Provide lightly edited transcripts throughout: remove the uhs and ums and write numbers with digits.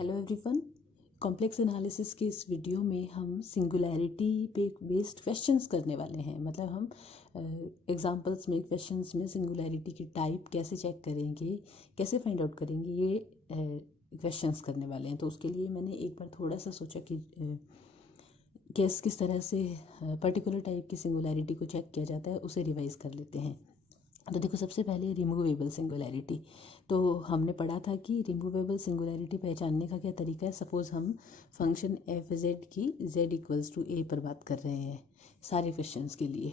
Hello everyone. Complex analysis के इस video में हम सिंगुलैरिटी पे बेस्ड क्वेश्चंस करने वाले हैं। मतलब हम एग्जांपल्स में क्वेश्चंस में सिंगुलैरिटी की टाइप कैसे चेक करेंगे, कैसे फाइंड आउट करेंगे, ये क्वेश्चंस करने वाले हैं। तो उसके लिए मैंने एक बार थोड़ा सा सोचा कि किस तरह से पर्टिकुलर टाइप की सिंगुलैरिटी को चेक किया जाता है, उसे रिवाइज कर लेते हैं। तो देखो, सबसे पहले रिमूवेबल सिंगुलैरिटी। तो हमने पढ़ा था कि रिमूवेबल सिंगुलैरिटी पहचानने का क्या तरीका है। सपोज हम फंक्शन एफ जेड की जेड इक्वल्स टू ए पर बात कर रहे हैं सारे क्वेश्चंस के लिए।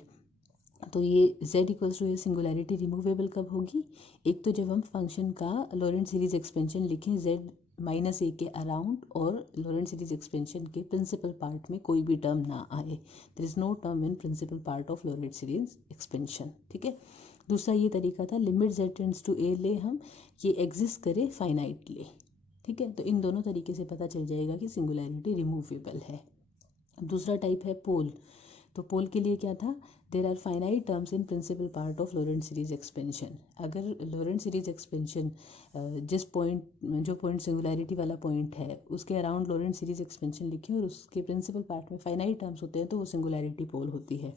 तो ये Z equals to A singularity removable कब होगी? एक तो जब हम फंक्शन का लॉरेंट सीरीज एक्सपेंशन लिखें जेड माइनस ए के अराउंड और लॉरेंट सीरीज एक्सपेंशन के प्रिंसिपल पार्ट में कोई भी टर्म ना आए। There is no term in principal part of Laurent series expansion. ठीक है। दूसरा ये तरीका था limit Z tends to A ले हम ये एग्जिस्ट करे फाइनाइटली। ठीक है। तो इन दोनों तरीके से पता चल जाएगा कि सिंगुलैरिटी रिमूवेबल है। दूसरा टाइप है पोल। तो पोल के लिए क्या था? There are finite terms in principal part of Laurent series expansion. अगर लॉरेंट सीरीज एक्सपेंशन जिस पॉइंट जो पॉइंट सिंगुलैरिटी वाला पॉइंट है उसके अराउंड लॉरेंट सीरीज एक्सपेंशन लिखें और उसके प्रिंसिपल पार्ट में फाइनाइट टर्म्स होते हैं तो वो सिंगुलैरिटी पोल होती है।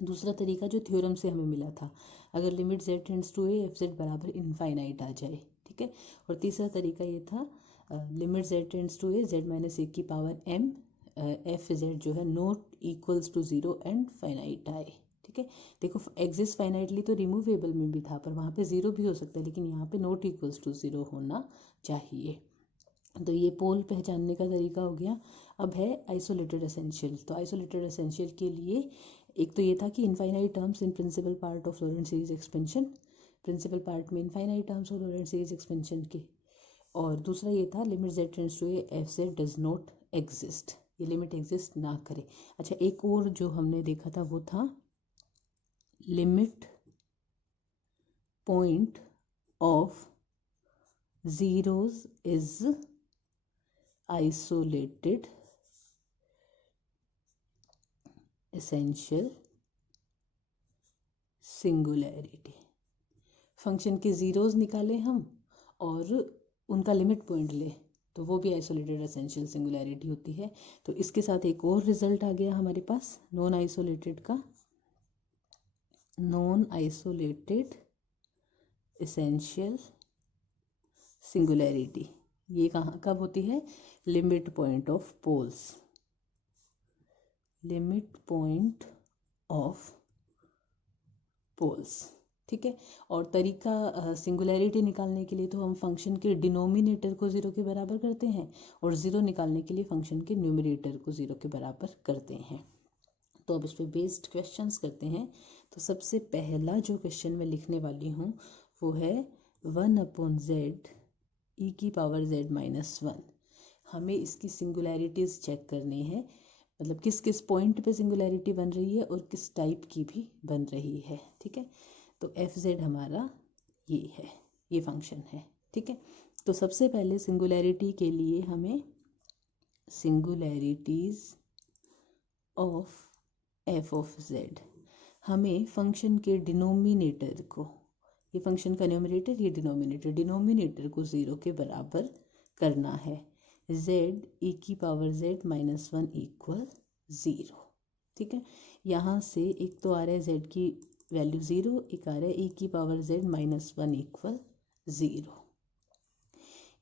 दूसरा तरीका जो थ्योरम से हमें मिला था, अगर limit Z tends to A F Z बराबर इनफाइनाइट आ जाए। ठीक है। और तीसरा तरीका ये था limit Z tends to A Z minus A की पावर एम एफ जेड जो है not equals to zero and finite आए। ठीक है। देखो, एग्जिस्ट फाइनाइटली तो रिमूवेबल में भी था, पर वहाँ पे जीरो भी हो सकता है, लेकिन यहाँ पे नॉट इक्वल्स टू जीरो होना चाहिए। तो ये पोल पहचानने का तरीका हो गया। अब है आइसोलेटेड एसेंशियल। तो आइसोलेटेड एसेंशियल के लिए एक तो ये था कि infinite terms in principal part of Laurent series expansion, principal part में infinite terms of Laurent series expansion के। और दूसरा ये था limit Z tends to A F Z does not exist, ये लिमिट एग्जिस्ट ना करे। अच्छा, एक और जो हमने देखा था वो था limit point of zeros is isolated essential singularity. Function के जीरोज निकाले हम और उनका लिमिट पॉइंट ले तो वो भी आइसोलेटेड एसेंशियल सिंगुलैरिटी होती है। तो इसके साथ एक और रिजल्ट आ गया हमारे पास नॉन आइसोलेटेड का, नॉन आइसोलेटेड एसेंशियल सिंगुलैरिटी। ये कहाँ कब होती है? Limit point of poles, limit point of poles. ठीक है। और तरीका सिंगुलैरिटी निकालने के लिए तो हम फंक्शन के डिनोमिनेटर को ज़ीरो के बराबर करते हैं और ज़ीरो निकालने के लिए फंक्शन के न्यूमरेटर को ज़ीरो के बराबर करते हैं। तो अब इस पर बेस्ड क्वेश्चंस करते हैं। तो सबसे पहला जो क्वेश्चन मैं लिखने वाली हूँ वो है 1/z ई की पावर z माइनस 1। हमें इसकी सिंगुलैरिटीज़ चेक करनी है, मतलब किस किस पॉइंट पे सिंगुलैरिटी बन रही है और किस टाइप की भी बन रही है। ठीक है। तो एफ जेड हमारा ये है, ये फंक्शन है। ठीक है। तो सबसे पहले सिंगुलैरिटी के लिए हमें सिंगुलैरिटीज ऑफ एफ ऑफ जेड, हमें फंक्शन के डिनोमिनेटर को, ये फंक्शन का न्यूमरेटर ये डिनोमिनेटर, डिनोमिनेटर को ज़ीरो के बराबर करना है। z ई की पावर z माइनस 1 इक्वल ज़ीरो। ठीक है। यहाँ से एक तो आ रहा है z की वैल्यू ज़ीरो, एक आ रहा है ई की पावर z माइनस 1 इक्वल ज़ीरो।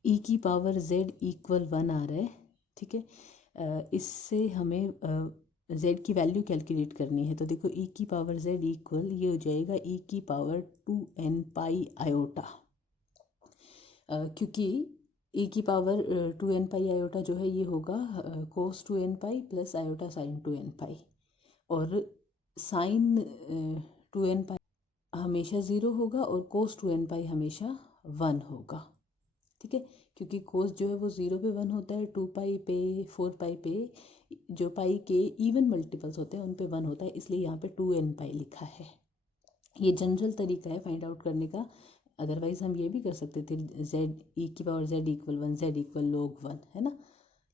ई की पावर z इक्वल 1 आ रहा है। ठीक है। इससे हमें z की वैल्यू कैलकुलेट करनी है। तो देखो, e की पावर z इक्वल ये हो जाएगा e की पावर 2n पाई आयोटा, क्योंकि e की पावर 2n पाई आयोटा जो है ये होगा कोस 2n pi plus iota sine 2n पाई, और साइन 2n पाई हमेशा ज़ीरो होगा और कोस 2n पाई हमेशा 1 होगा। ठीक है। क्योंकि कोस जो है वो ज़ीरो पे 1 होता है, 2 पाई पे 4 पाई पे जो पाई के इवन मल्टीपल्स होते हैं उन पे 1 होता है, इसलिए यहाँ पे 2n पाई लिखा है। ये जनरल तरीका है फाइंड आउट करने का। अदरवाइज हम ये भी कर सकते थे z ई की power z equal 1 z equal log 1, है ना,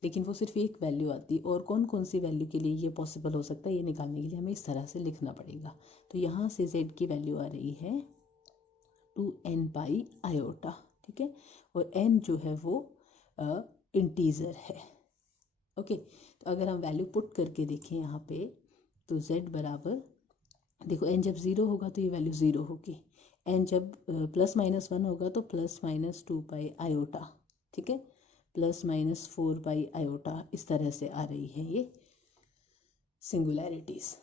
लेकिन वो सिर्फ एक वैल्यू आती है। और कौन कौन सी वैल्यू के लिए ये पॉसिबल हो सकता है, ये निकालने के लिए हमें इस तरह से लिखना पड़ेगा। तो यहाँ से z की वैल्यू आ रही है 2n पाई आयोटा। ठीक है। और n जो है वो इंटीजर है। ओके, तो अगर हम वैल्यू पुट करके देखें यहाँ पे, तो z बराबर, देखो n जब 0 होगा तो ये वैल्यू 0 होगी, n जब +-1 होगा तो +-2 पाई आयोटा, ठीक है, +-4 पाई आयोटा, इस तरह से आ रही है ये सिंगुलैरिटीज।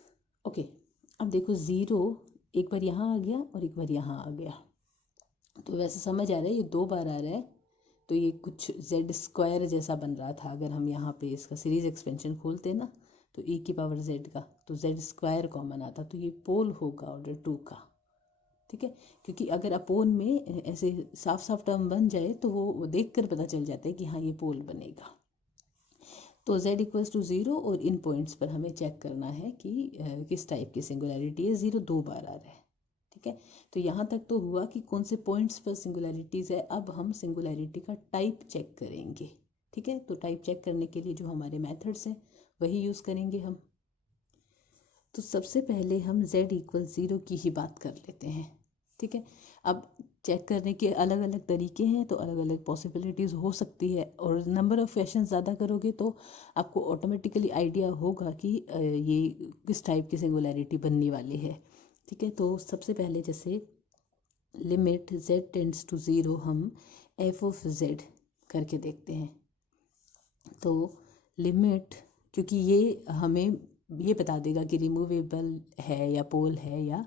ओके, अब देखो 0 एक बार यहाँ आ गया और एक बार यहाँ आ गया, तो वैसे समझ आ रहा है ये 2 बार आ रहा है, तो ये कुछ z² जैसा बन रहा था। अगर हम यहाँ पे इसका सीरीज एक्सपेंशन खोलते ना, तो e⁻z का, तो z² कॉमन आता, तो ये पोल होगा ऑर्डर 2 का, ठीक है, क्योंकि अगर अपोन में ऐसे साफ साफ टर्म बन जाए तो वो देख कर पता चल जाता है कि हाँ ये पोल बनेगा। तो z=0 और इन पॉइंट्स पर हमें चेक करना है कि किस टाइप की सिंगुलैरिटी है। 0 2 बार आ रहा है, ठीक है, तो यहाँ तक तो हुआ कि कौन से पॉइंट्स पर सिंगुलैरिटीज़ है। अब हम सिंगुलैरिटी का टाइप चेक करेंगे, ठीक है, तो टाइप चेक करने के लिए जो हमारे मेथड्स हैं वही यूज़ करेंगे हम। तो सबसे पहले हम z=0 की ही बात कर लेते हैं, ठीक है। अब चेक करने के अलग अलग तरीके हैं, तो अलग अलग पॉसिबिलिटीज़ हो सकती है, और नंबर ऑफ़ क्वेश्चन ज़्यादा करोगे तो आपको ऑटोमेटिकली आइडिया होगा कि ये किस टाइप की सिंगुलैरिटी बनने वाली है, ठीक है। तो सबसे पहले जैसे लिमिट z → 0 हम f(z) करके देखते हैं। तो लिमिट, क्योंकि ये हमें ये बता देगा कि रिमूवेबल है या पोल है या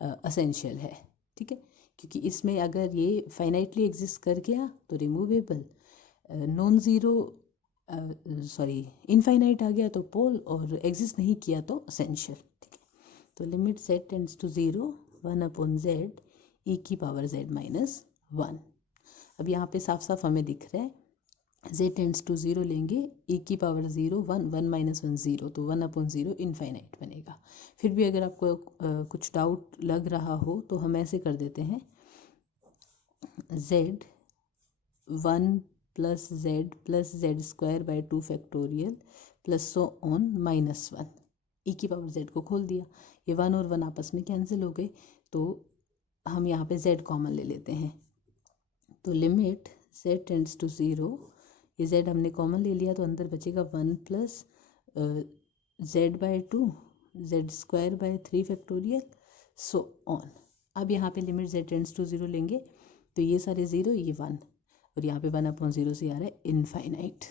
असेंशियल है, ठीक है, क्योंकि इसमें अगर ये फाइनाइटली एग्जिस्ट कर गया तो रिमूवेबल, नॉन ज़ीरो इनफाइनाइट आ गया तो पोल, और एग्जिस्ट नहीं किया तो असेंशियल, ठीक है। तो लिमिट z → 0 1/z e⁻z-1। अब यहाँ पे साफ साफ हमें दिख रहा है z → 0 लेंगे, e⁻0 1 1 - 1 0, तो 1/0 इनफाइनाइट बनेगा। फिर भी अगर आपको कुछ डाउट लग रहा हो तो हम ऐसे कर देते हैं, z 1 + z + z² / 2 plus so on -1, e⁻z को खोल दिया, ये 1 और 1 आपस में कैंसिल हो गए, तो हम यहाँ पे z कॉमन ले लेते हैं। तो लिमिट z → 0, ये z हमने कॉमन ले लिया तो अंदर बचेगा 1 + z/2 z² / 3 सो ऑन। अब यहाँ पे लिमिट z → 0 लेंगे तो ये सारे 0, ये 1, और यहाँ पे 1/0 से आ रहा है इनफाइनाइट,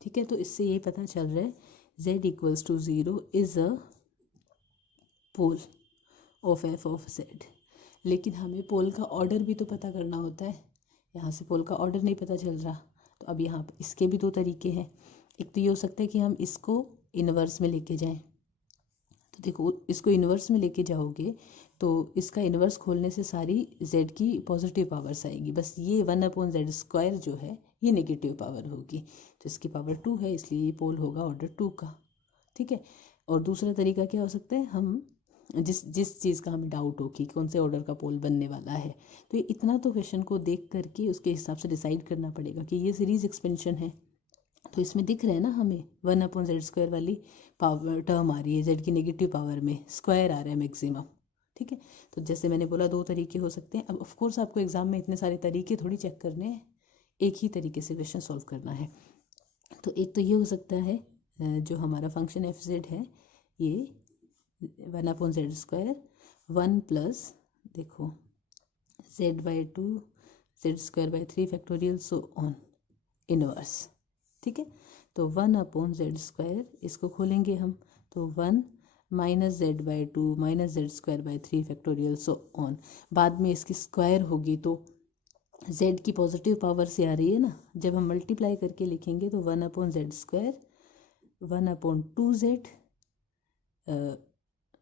ठीक है। तो इससे ये पता चल रहा है z = 0 is a pole of f(z). लेकिन हमें पोल का ऑर्डर भी तो पता करना होता है, यहाँ से पोल का ऑर्डर नहीं पता चल रहा। तो अब यहाँ पे इसके भी 2 तरीके हैं। एक तो ये हो सकता है कि हम इसको इन्वर्स में लेके जाएं, तो देखो इसको इन्वर्स में लेके जाओगे तो इसका इन्वर्स खोलने से सारी z की पॉजिटिव पावर्स आएगी, बस ये 1/z² जो है ये नेगेटिव पावर होगी, तो इसकी पावर 2 है, इसलिए ये पोल होगा ऑर्डर 2 का, ठीक है। और दूसरा तरीका क्या हो सकता है, हम जिस चीज़ का हमें डाउट हो कि कौन से ऑर्डर का पोल बनने वाला है, तो ये इतना तो क्वेश्चन को देख करके उसके हिसाब से डिसाइड करना पड़ेगा कि ये सीरीज एक्सपेंशन है, तो इसमें दिख रहा है ना हमें 1/z² वाली पावर टर्म आ रही है, z की नेगेटिव पावर में स्क्वायर आ रहा है मैक्सिमम, ठीक है। तो जैसे मैंने बोला 2 तरीके हो सकते हैं। अब ऑफ कोर्स आपको एग्जाम में इतने सारे तरीके थोड़ी चेक करने हैं, एक ही तरीके से क्वेश्चन सॉल्व करना है। तो एक तो ये हो सकता है, जो हमारा फंक्शन f(z) है ये 1/z², 1 प्लस देखो z/2 z²/3 so on inverse, ठीक है। तो 1/z², इसको खोलेंगे हम तो 1 - z/2 - z²/3 सो ऑन। बाद में इसकी स्क्वायर होगी तो z की पॉजिटिव पावर से आ रही है ना, जब हम मल्टीप्लाई करके लिखेंगे तो 1/z², 1/2z,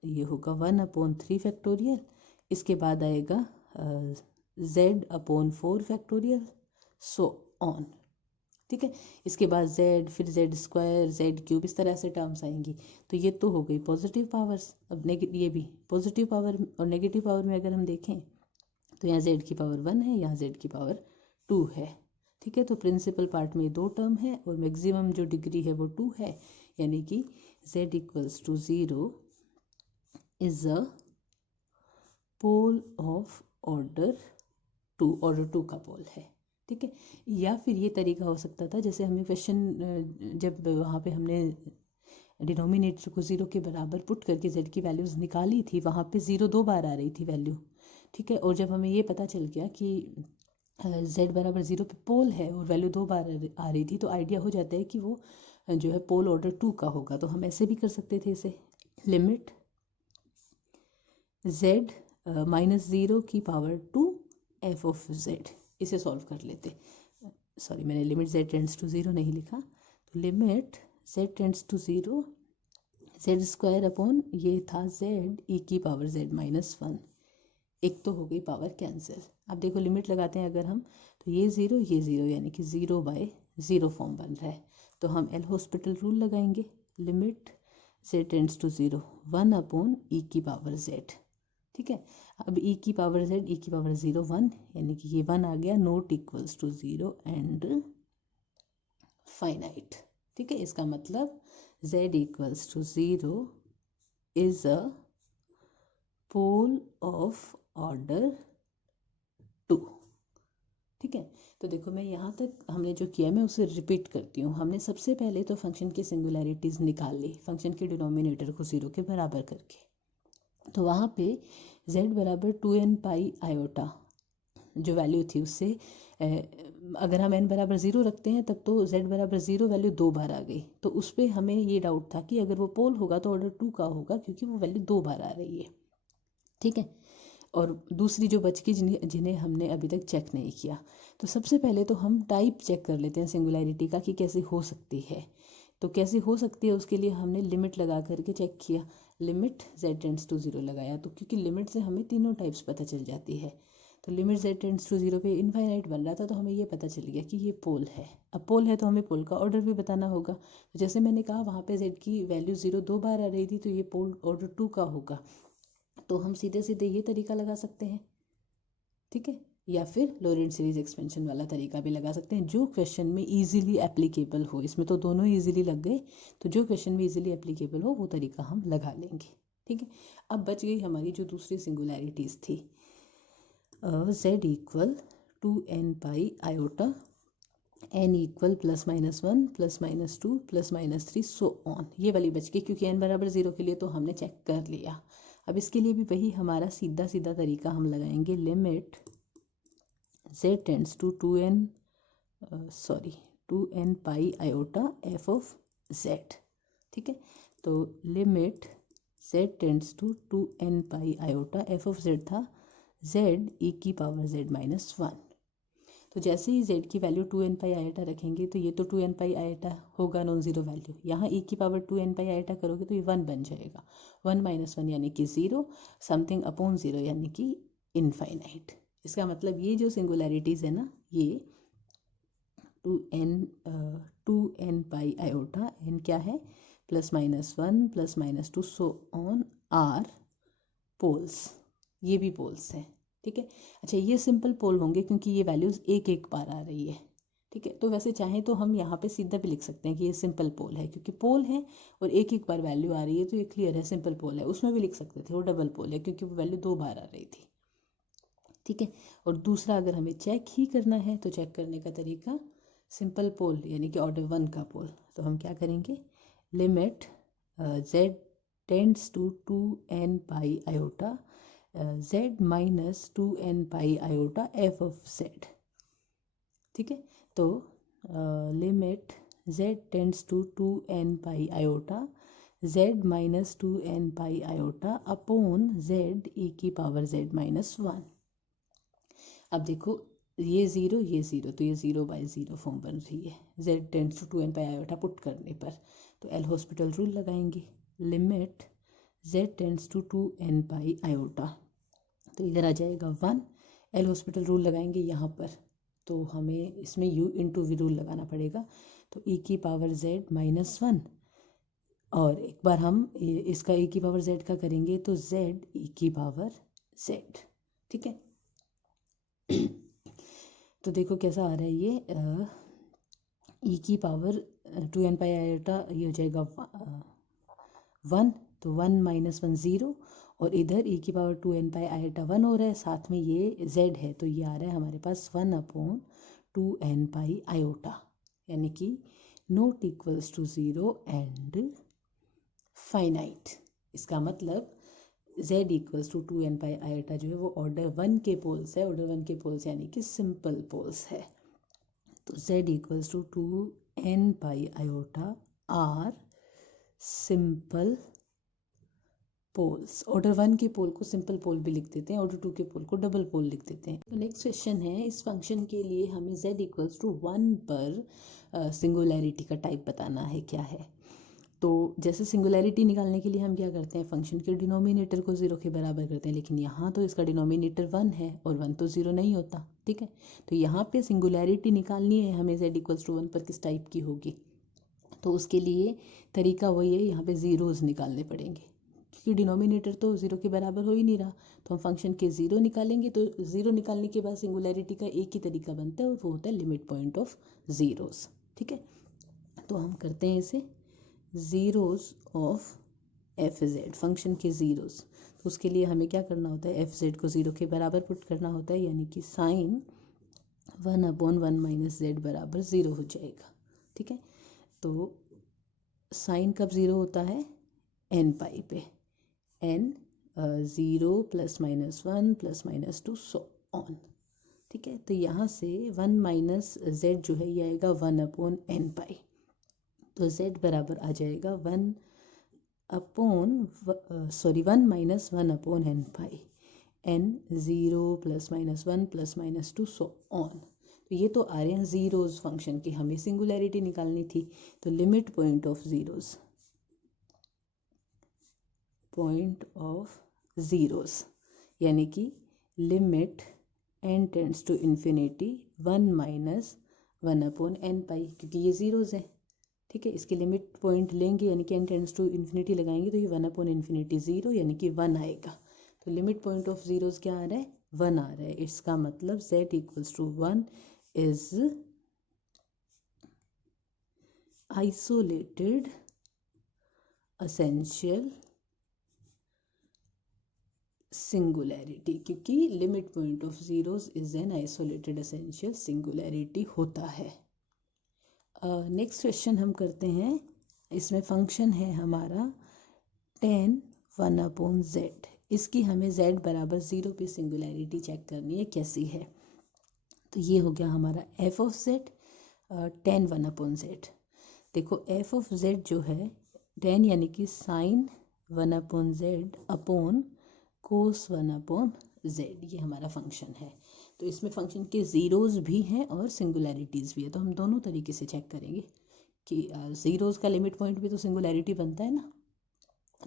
ये होगा 1/3, इसके बाद आएगा z/4 सो ऑन, ठीक है। इसके बाद z, फिर z², z³, इस तरह से टर्म्स आएंगी। तो ये तो हो गई पॉजिटिव पावर्स। अब ये भी पॉजिटिव पावर और नेगेटिव पावर में अगर हम देखें तो यहाँ z की पावर 1 है, यहाँ z की पावर 2 है, ठीक है। तो प्रिंसिपल पार्ट में 2 टर्म है और मैक्सिमम जो डिग्री है वो 2 है, यानी कि z = 0 is a pole of order 2, order 2 का पोल है, ठीक है। या फिर ये तरीका हो सकता था, जैसे हमें क्वेश्चन जब वहाँ पे हमने डिनोमिनेटर को 0 के बराबर पुट करके z की वैल्यूज़ निकाली थी, वहाँ पे 0 दो बार आ रही थी वैल्यू, ठीक है। और जब हमें ये पता चल गया कि z बराबर 0 पे पोल है और वैल्यू दो बार आ रही थी, तो आइडिया हो जाता है कि वो जो है पोल ऑर्डर 2 का होगा। तो हम ऐसे भी कर सकते थे इसे, लिमिट z -0 की पावर 2 f ऑफ z, इसे सॉल्व कर लेते। सॉरी, मैंने लिमिट z टेंड्स टू 0 नहीं लिखा, तो limit z tends to 0 z square upon ये था z e की पावर z -1, एक तो हो गई पावर कैंसिल। अब देखो लिमिट लगाते हैं अगर हम, तो ये 0 यानी कि 0/0 फॉर्म बन रहा है। तो हम एल हॉस्पिटल रूल लगाएंगे, limit z tends to 0 1 upon e की पावर z, ठीक है। अब e की पावर z, e की पावर 0 1, यानी कि ये 1 आ गया, not equals to 0 and finite, ठीक है। इसका मतलब z equals to 0 is a pole of order 2, ठीक है। तो देखो मैं यहाँ तक हमने जो किया मैं उसे रिपीट करती हूँ। हमने सबसे पहले तो फंक्शन की सिंगुलैरिटीज़ निकाल ली, फंक्शन के डिनोमिनेटर को 0 के बराबर करके। तो वहाँ पे z बराबर 2n पाई आयोटा जो वैल्यू थी, उससे अगर हम n बराबर 0 रखते हैं तब तो z बराबर 0 वैल्यू दो बार आ गई। तो उस पर हमें ये डाउट था कि अगर वो पोल होगा तो ऑर्डर 2 का होगा, क्योंकि वो वैल्यू दो बार आ रही है, ठीक है। और दूसरी जो बच गई जिन्हें हमने अभी तक चेक नहीं किया, तो सबसे पहले तो हम टाइप चेक कर लेते हैं सिंगुलैरिटी का कि कैसे हो सकती है। तो कैसे हो सकती है उसके लिए हमने लिमिट लगा करके चेक किया, लिमिट z टेंड्स टू 0 लगाया, तो क्योंकि लिमिट से हमें तीनों टाइप्स पता चल जाती है। तो लिमिट z टेंड्स टू 0 पे इनफाइनाइट बन रहा था, तो हमें ये पता चल गया कि ये पोल है। अब पोल है तो हमें पोल का ऑर्डर भी बताना होगा। तो जैसे मैंने कहा वहाँ पे z की वैल्यू 0 दो बार आ रही थी, तो ये पोल ऑर्डर 2 का होगा। तो हम सीधे सीधे ये तरीका लगा सकते हैं, ठीक है। या फिर लोरेंट्ज सीरीज एक्सपेंशन वाला तरीका भी लगा सकते हैं, जो क्वेश्चन में इजीली एप्लीकेबल हो। इसमें तो दोनों इजीली लग गए, तो जो क्वेश्चन में इजीली एप्लीकेबल हो वो तरीका हम लगा लेंगे, ठीक है। अब बच गई हमारी जो दूसरी सिंगुलैरिटीज़ थी, z equal 2n pi iota, n equal +-1 +-2 +-3 so on, ये वाली बच गई, क्योंकि n बराबर 0 के लिए तो हमने चेक कर लिया। अब इसके लिए भी वही हमारा सीधा सीधा तरीका हम लगाएंगे, limit z tends to 2n pi iota f of z, ठीक है। तो limit z tends to 2n pi iota f of z था z e की पावर z -1। तो जैसे ही z की वैल्यू 2n पाई आयोटा रखेंगे, तो ये तो 2n पाई आयोटा होगा नॉन ज़ीरो वैल्यू, यहाँ e की पावर 2n पाई आयोटा करोगे तो ये 1 बन जाएगा, 1 - 1 यानी कि 0, समथिंग अपॉन 0 यानी कि इनफाइनाइट। इसका मतलब ये जो सिंगुलैरिटीज़ है ना, ये 2n पाई आयोटा, n क्या है, +-1 +-2 सो ऑन आर पोल्स, ये भी पोल्स हैं, ठीक है। अच्छा, ये सिंपल पोल होंगे क्योंकि ये वैल्यूज़ एक एक बार आ रही है, ठीक है। तो वैसे चाहें तो हम यहाँ पे सीधा भी लिख सकते हैं कि ये सिंपल पोल है, क्योंकि पोल है और एक एक बार वैल्यू आ रही है, तो ये क्लियर है सिंपल पोल है। उसमें भी लिख सकते थे वो डबल पोल है, क्योंकि वो वैल्यू दो बार आ रही थी, ठीक है। और दूसरा अगर हमें चेक ही करना है तो चेक करने का तरीका सिंपल पोल यानी कि ऑर्डर 1 का पोल, तो हम क्या करेंगे, limit z tends to 2n pi iota z -2n pi iota f of z, ठीक है। तो limit z tends to 2n pi iota z -2n pi iota upon z e की पावर z -1। अब देखो ये 0 तो ये 0/0 फॉर्म बन रही है z tends to 2n pi iota put करने पर। तो एल हॉस्पिटल रूल लगाएंगे, limit z tends to 2n pi iota, तो इधर आ जाएगा 1, एल हॉस्पिटल रूल लगाएंगे यहाँ पर, तो हमें इसमें u इंटू वी रूल लगाना पड़ेगा। तो e की पावर z -1, और एक बार हम इसका e की पावर z का करेंगे तो z e की पावर z, ठीक है। तो देखो कैसा आ रहा है ये, e की पावर 2n पाई आयोटा, ये हो जाएगा 1, तो 1 - 1 0, और इधर e की पावर 2n पाई आयोटा 1 हो रहा है, साथ में ये z है, तो ये आ रहा है हमारे पास 1 अपॉन 2n पाई आयोटा, यानी कि not equals to 0 and finite. इसका मतलब z equals to 2n pi iota जो है वो ऑर्डर 1 के पोल्स है, ऑर्डर 1 के पोल्स यानी कि सिंपल पोल्स है। तो z equals to 2n pi iota are simple poles. Order 1 के पोल को सिंपल पोल भी लिख देते हैं, ऑर्डर 2 के पोल को डबल पोल लिख देते हैं। तो नेक्स्ट क्वेश्चन है, इस फंक्शन के लिए हमें z इक्वल्स टू 1 पर सिंगुलैरिटी का टाइप बताना है क्या है। तो जैसे सिंगुलैरिटी निकालने के लिए हम क्या करते हैं, फंक्शन के डिनोमिनेटर को 0 के बराबर करते हैं, लेकिन यहाँ तो इसका डिनोमिनेटर 1 है और 1 तो 0 नहीं होता, ठीक है। तो यहाँ पे सिंगुलैरिटी निकालनी है हमें z इक्वल्स टू 1 पर किस टाइप की होगी, तो उसके लिए तरीका वही है, यहाँ पे ज़ीरोज़ निकालने पड़ेंगे क्योंकि डिनोमिनेटर तो 0 के बराबर हो ही नहीं रहा। तो हम फंक्शन के 0 निकालेंगे, तो 0 निकालने के बाद सिंगुलैरिटी का एक ही तरीका बनता है और वो होता है लिमिट पॉइंट ऑफ ज़ीरोज़, ठीक है। तो हम करते हैं इसे zeros of F Z, function के ज़ीरोज़। तो उसके लिए हमें क्या करना होता है, एफ जेड को 0 के बराबर पुट करना होता है, यानी कि साइन 1/1 माइनस जेड बराबर 0 हो जाएगा, ठीक है। तो साइन कब 0 होता है, एन पाई पे, N 0 plus minus 1 plus minus 2 so on, ठीक है। तो यहाँ से 1 माइनस जेड जो है ये आएगा 1/n पाई, तो z बराबर आ जाएगा 1 minus 1/n pi, n 0 plus minus 1 plus minus 2 so on. तो ये तो आ रहे हैं ज़ीरोज़ फंक्शन की, हमें सिंगुलैरिटी निकालनी थी। तो limit point of zeros, point of zeros यानी कि limit n tends to infinity 1 minus 1/n pi, क्योंकि ये ज़ीरोज़ है, ठीक है। इसके लिमिट पॉइंट लेंगे यानी कि n टेंड्स टू इन्फिनिटी लगाएंगे तो ये 1/∞ 0 यानी कि 1 आएगा। तो लिमिट पॉइंट ऑफ ज़ीरोज़ क्या आ रहा है, 1 आ रहा है। इसका मतलब z equals to 1 is isolated essential singularity, क्योंकि limit point of zeros is an isolated essential singularity होता है। नेक्स्ट क्वेश्चन हम करते हैं, इसमें फंक्शन है हमारा tan 1/z। इसकी हमें z बराबर 0 पे सिंगुलैरिटी चेक करनी है कैसी है। तो ये हो गया हमारा f of z tan 1/z। देखो f ऑफ z जो है tan यानी कि साइन 1/z अपॉन कोस 1/z, ये हमारा फंक्शन है। तो इसमें फंक्शन के ज़ीरोज़ भी हैं और सिंगुलैरिटीज़ भी है, तो हम दोनों तरीके से चेक करेंगे कि ज़ीरोज़ का लिमिट पॉइंट भी तो सिंगुलैरिटी बनता है ना।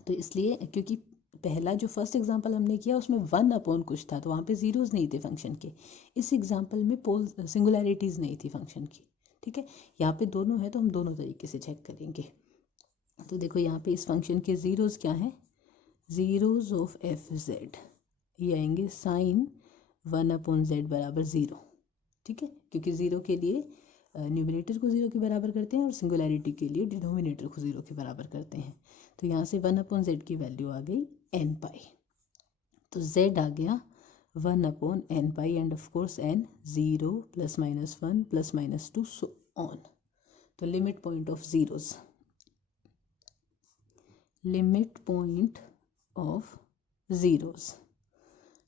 तो इसलिए क्योंकि पहला जो फर्स्ट एग्जांपल हमने किया उसमें 1 अपॉन कुछ था, तो वहाँ पे ज़ीरोज़ नहीं थे फंक्शन के। इस एग्जांपल में पोल सिंगुलैरिटीज़ नहीं थी फंक्शन की, ठीक है। यहाँ पे दोनों है तो हम दोनों तरीके से चेक करेंगे। तो देखो यहाँ पे इस फंक्शन के ज़ीरोज़ क्या हैं, ज़ीरोज़ ऑफ एफ जेड ये आएंगे साइन 1/z बराबर 0, ठीक है। क्योंकि 0 के लिए न्यूमरेटर को 0 के बराबर करते हैं और सिंगुलैरिटी के लिए डिनोमिनेटर को 0 के बराबर करते हैं। तो यहाँ से 1/z की वैल्यू आ गई n पाई, तो z आ गया 1/n pi and of course n 0 plus minus 1 plus minus 2 so on. तो limit point of zeros, limit point of zeros,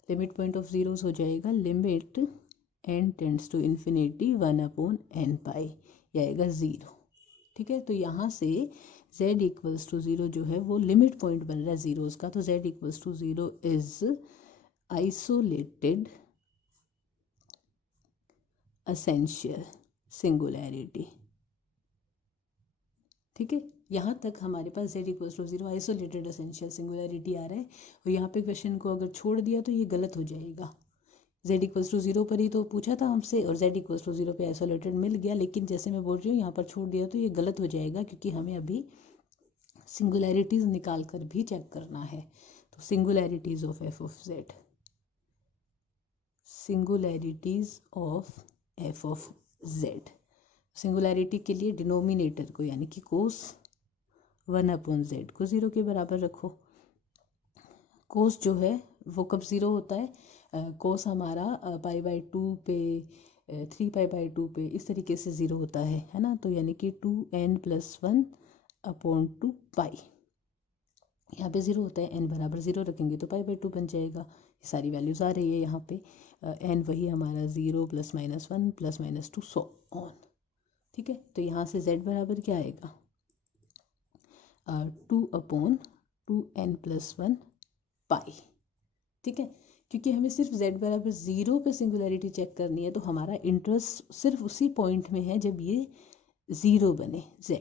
limit point of zeros हो जाएगा limit n tends to infinity 1/n pi, ये आएगा 0, ठीक है। तो यहाँ से z इक्वल्स टू 0 जो है वो लिमिट पॉइंट बन रहा है ज़ीरोज़ का, तो z equals to 0 is isolated essential singularity, ठीक है। यहाँ तक हमारे पास z equals to 0 isolated essential singularity आ रहा है, और यहाँ पे क्वेश्चन को अगर छोड़ दिया तो ये गलत हो जाएगा। z इक्वल्स टू 0 पर ही तो पूछा था हमसे और z इक्वल्स टू 0 पे आइसोलेटेड मिल गया, लेकिन जैसे मैं बोल रही हूँ यहाँ पर छोड़ दिया तो ये गलत हो जाएगा, क्योंकि हमें अभी सिंगुलैरिटीज़ निकाल कर भी चेक करना है। तो singularities of f of z, singularities of f of z, singularity के लिए डिनोमिनेटर को यानी कि कोस 1/z को 0 के बराबर रखो। कोस जो है वो कब 0 होता है, कोस हमारा π/2 पे 3π/2 पे इस तरीके से 0 होता है ना, तो यानी कि 2n+1/2 पाई, यहाँ पे 0 होता है, n बराबर 0 रखेंगे तो π/2 बन जाएगा। ये सारी वैल्यूज़ आ रही है यहाँ पे, n वही हमारा 0 +-1 +-2 सो ऑन। ठीक है, तो यहाँ से z बराबर क्या आएगा, 2/2n+1 पाई। ठीक है, क्योंकि हमें सिर्फ z बराबर 0 पे सिंगुलैरिटी चेक करनी है, तो हमारा इंटरेस्ट सिर्फ उसी पॉइंट में है जब ये 0 बने z,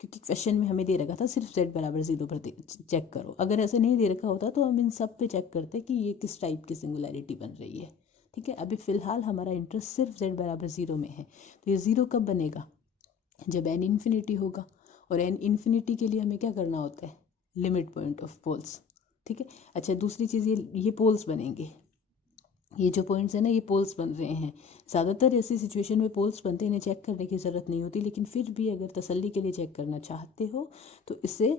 क्योंकि क्वेश्चन में हमें दे रखा था सिर्फ z बराबर 0 पर चेक करो। अगर ऐसे नहीं दे रखा होता तो हम इन सब पे चेक करते कि ये किस टाइप की सिंगुलैरिटी बन रही है। ठीक है, अभी फ़िलहाल हमारा इंटरेस्ट सिर्फ z बराबर 0 में है, तो ये 0 कब बनेगा, जब n इन्फिनिटी होगा, और n इन्फिनिटी के लिए हमें क्या करना होता है, लिमिट पॉइंट ऑफ पोल्स। ठीक है, अच्छा दूसरी चीज़, ये पोल्स बनेंगे, ये जो पॉइंट्स हैं ना ये पोल्स बन रहे हैं। ज़्यादातर ऐसी सिचुएशन में पोल्स बनते हैं, इन्हें चेक करने की ज़रूरत नहीं होती, लेकिन फिर भी अगर तसल्ली के लिए चेक करना चाहते हो तो इसे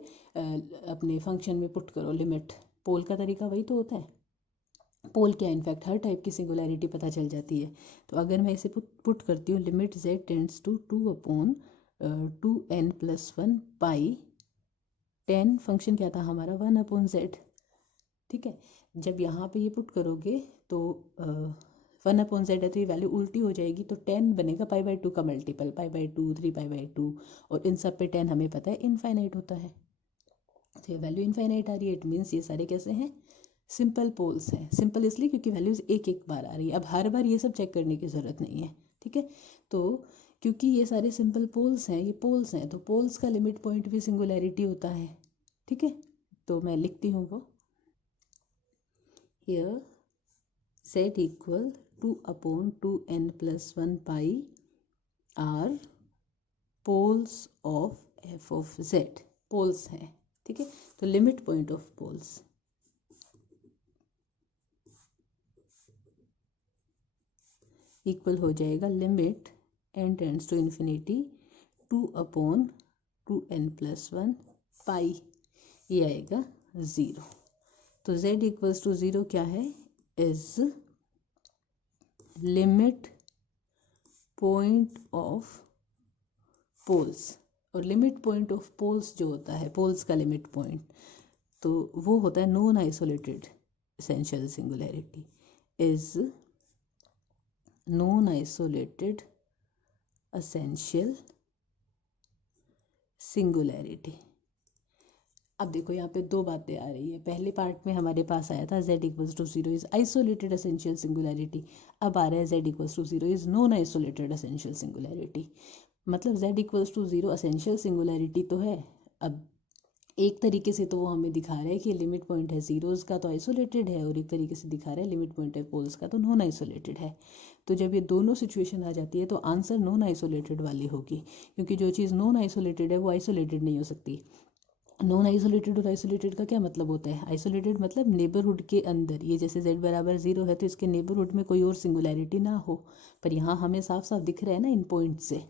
अपने फंक्शन में पुट करो, लिमिट। पोल का तरीका वही तो होता है, पोल क्या, इनफैक्ट हर टाइप की सिंगुलैरिटी पता चल जाती है। तो अगर मैं इसे पुट करती हूँ, limit z tends to 2/2n+1 pi, 10 function क्या था हमारा, 1/z। ठीक है, जब यहाँ पे ये पुट करोगे तो 1/z है तो ये वैल्यू उल्टी हो जाएगी, तो 10 बनेगा π/2 का मल्टीपल, π/2, 3π/2, और इन सब पे 10 हमें पता है इनफाइनाइट होता है, तो ये वैल्यू इनफाइनाइट आ रही है। इट मीन्स ये सारे कैसे हैं, सिंपल पोल्स हैं। सिंपल इसलिए क्योंकि वैल्यूज़ एक एक बार आ रही है, अब हर बार ये सब चेक करने की ज़रूरत नहीं है। ठीक है, तो क्योंकि ये सारे सिंपल पोल्स हैं, ये पोल्स हैं, तो पोल्स का लिमिट पॉइंट भी सिंगुलैरिटी होता है। ठीक है, तो मैं लिखती हूँ वो, here z equal 2/2n+1 pi are poles of f of z, poles हैं। ठीक है, तो limit point of poles equal हो जाएगा limit n tends to infinity 2/2n+1 pi, ये आएगा 0। तो z इक्वल्स टू 0 क्या है, is limit point of poles. और लिमिट पॉइंट ऑफ पोल्स जो होता है, पोल्स का लिमिट पॉइंट, तो वो होता है non isolated essential singularity, is non isolated essential singularity. अब देखो यहाँ पे दो बातें आ रही है, पहले पार्ट में हमारे पास आया था z equals to 0 is isolated essential singularity, अब आ रहा है z equals to 0 is non isolated essential singularity. मतलब z equals to 0 essential singularity तो है, अब एक तरीके से तो वो हमें दिखा रहा है कि लिमिट पॉइंट है जीरोज़ का तो आइसोलेटेड है, और एक तरीके से दिखा रहा है लिमिट पॉइंट है पोल्स का तो नॉन आइसोलेटेड है। तो जब ये दोनों सिचुएशन आ जाती है तो आंसर नॉन आइसोलेटेड वाली होगी, क्योंकि जो चीज़ नॉन आइसोलेटेड है वो आइसोलेटेड नहीं हो सकती। नॉन आइसोलेटेड और आइसोलेटेड का क्या मतलब होता है, आइसोलेटेड मतलब नेबरहुड के अंदर, ये जैसे z बराबर 0 है तो इसके नेबरहुड में कोई और सिंगुलैरिटी ना हो, पर यहाँ हमें साफ साफ दिख रहा है ना इन पॉइंट से,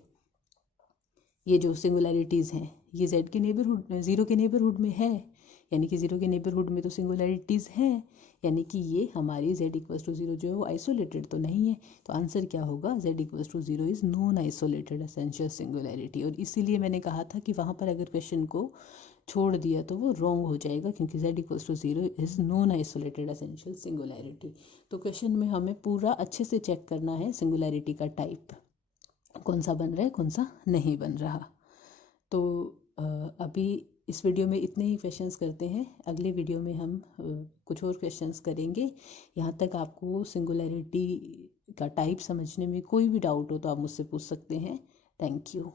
ये जो सिंगुलैरिटीज़ हैं ये z के नेबरहुड में, 0 के नेबरहुड में है, यानी कि 0 के नेबरहुड में तो सिंगुलैरिटीज़ हैं, यानी कि ये हमारी z इक्वल्स टू 0 जो है वो आइसोलेटेड तो नहीं है। तो आंसर क्या होगा, z equals to 0 is non isolated essential singularity. और इसीलिए मैंने कहा था कि वहाँ पर अगर क्वेश्चन को छोड़ दिया तो वो रॉन्ग हो जाएगा, क्योंकि z equals to 0 is non isolated essential singularity. तो क्वेश्चन में हमें पूरा अच्छे से चेक करना है सिंगुलैरिटी का टाइप, कौन सा बन रहा है कौन सा नहीं बन रहा। तो अभी इस वीडियो में इतने ही क्वेश्चंस करते हैं, अगले वीडियो में हम कुछ और क्वेश्चंस करेंगे। यहाँ तक आपको सिंगुलैरिटी का टाइप समझने में कोई भी डाउट हो तो आप मुझसे पूछ सकते हैं। Thank you.